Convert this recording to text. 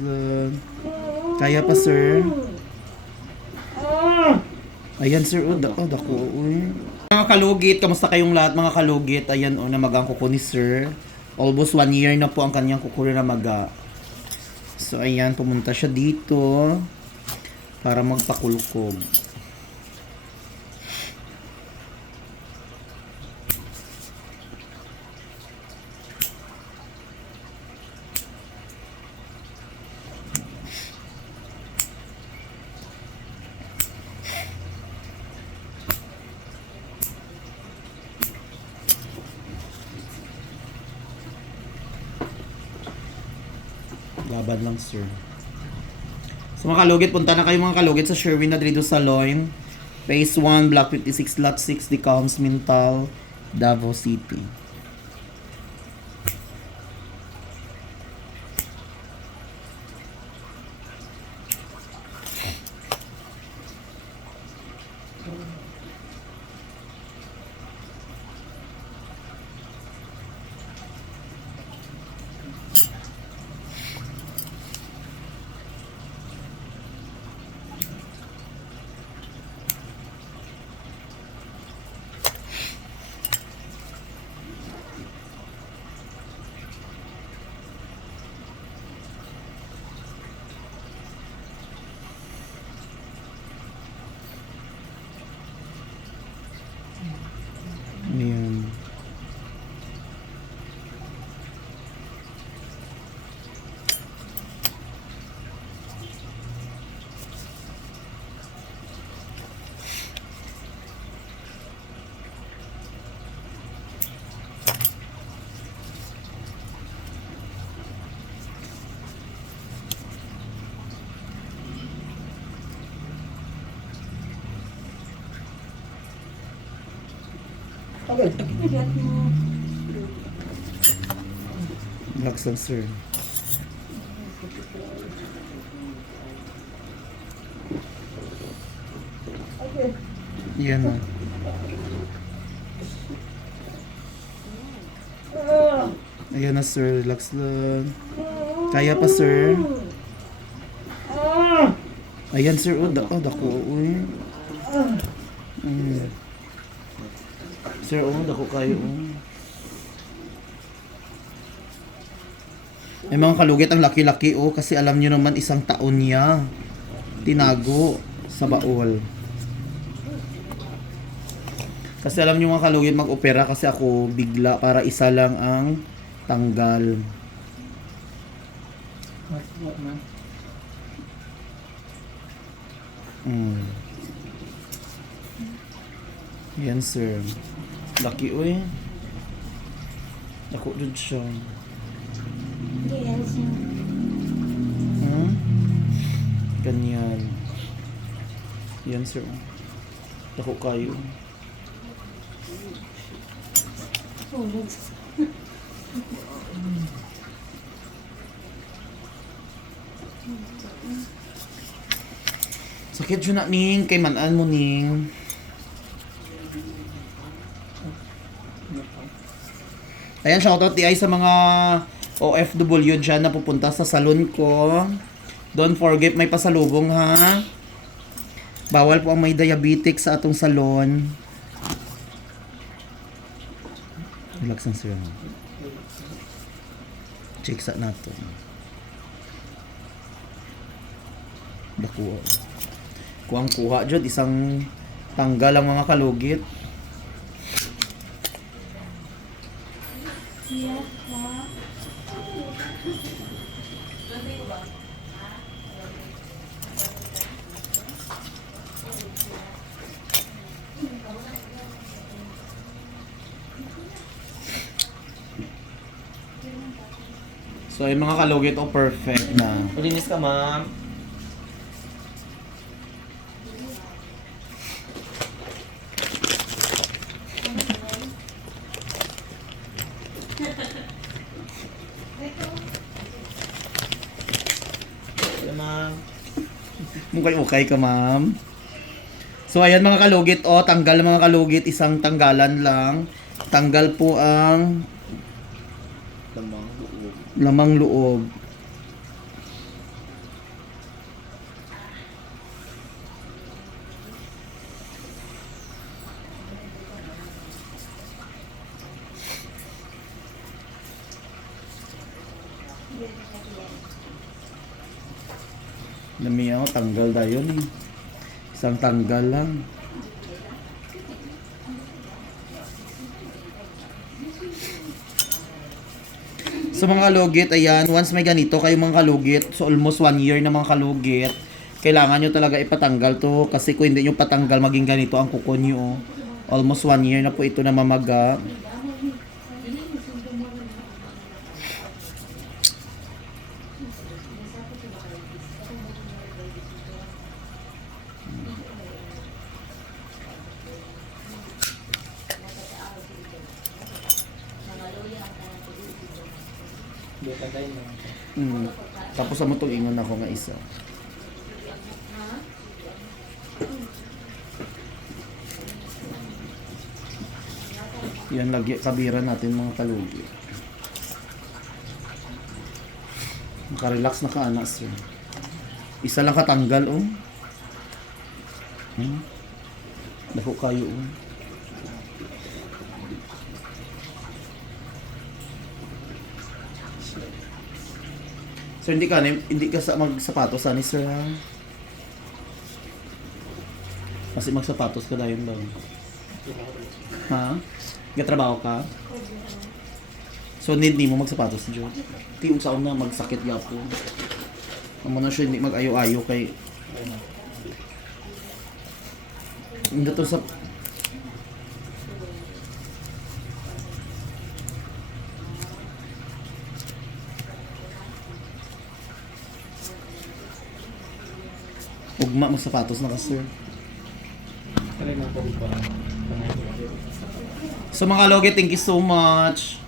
Lang. Kaya pa, sir. Ayan, sir. Oh, da oh dako. Uy. Mga kalugit, kamusta kayong lahat mga kalugit? Ayan, oh, namagang kuko ni sir. Almost one year na po ang kanyang kuko na maga. So, ayan, pumunta siya dito para magpakulkog. Laban lang, sir. So mga kalugit, punta na kayo mga kalugit sa Sherwin Adrido Salon. Phase 1, Block 56, Lot 6, Decalms, Mintal, Davao City. Ayan. Relax lang, sir. Yan na. Ayan na, sir. Relax lang. Kaya pa, sir. Ayan, sir. Oh, da oh dako. Uy. Mm. Sir, oh, dako kayo. May mga kalugit ang laki-laki oh kasi alam nyo naman isang taon niya tinago sa baul. Kasi alam nyo mga kalugit mag-opera kasi ako bigla para isa lang ang tanggal. What, what? Mm. Yan sir. Laki oy. Ako dun siya. Yes. Hmm? Ganyan. Yan sir. Ako kayo. Tulog. Sakit yun na ning kay manan mo ning. Ayan, shoutout ay sa mga OFW dyan na pupunta sa salon ko. Don't forget may pasalubong ha. Bawal po ang may diabetic sa atong salon. Relax ang sir. Check sa nato. Dakuha. Kuang kuha dyan, isang tanggal ang mga kalugit. Yeah, ha? So, yung mga kalugit, oh, perfect na. Malinis ka, ma'am. ma'am. Mukay-ukay ka, ma'am. So, ayan mga kalugit. O, tanggal mga kalugit. Isang tanggalan lang. Tanggal po ang... Lamang loob. Lamang loob. Yeah ako, tanggal dayon eh. Isang tanggal lang. So mga kalugit, ayan, once may ganito kayo mga kalugit, so almost one year na mga kalugit, kailangan nyo talaga ipatanggal to kasi kung hindi nyo patanggal, maging ganito ang kuko nyo. Almost one year na po ito na mamaga. Mm. Tapos amo itong ingon ako nga isa. Yan lagi kabira natin mga kalugi. Naka-relax na ka anak sir. Isa lang katanggal oh. Hmm? Dako kayo oh. Sir, hindi ka, hindi ka sa magsapatos, ani sir ha? Kasi magsapatos ka dahil daw. Ha? Gatrabaho ka? So, need ni mo magsapatos, Jo. Ti sa na magsakit gapo. Amo na siya hindi mag-ayo-ayo kay hindi to sa Ugma mo sapatos na ka, sir. So mga logi, thank you so much.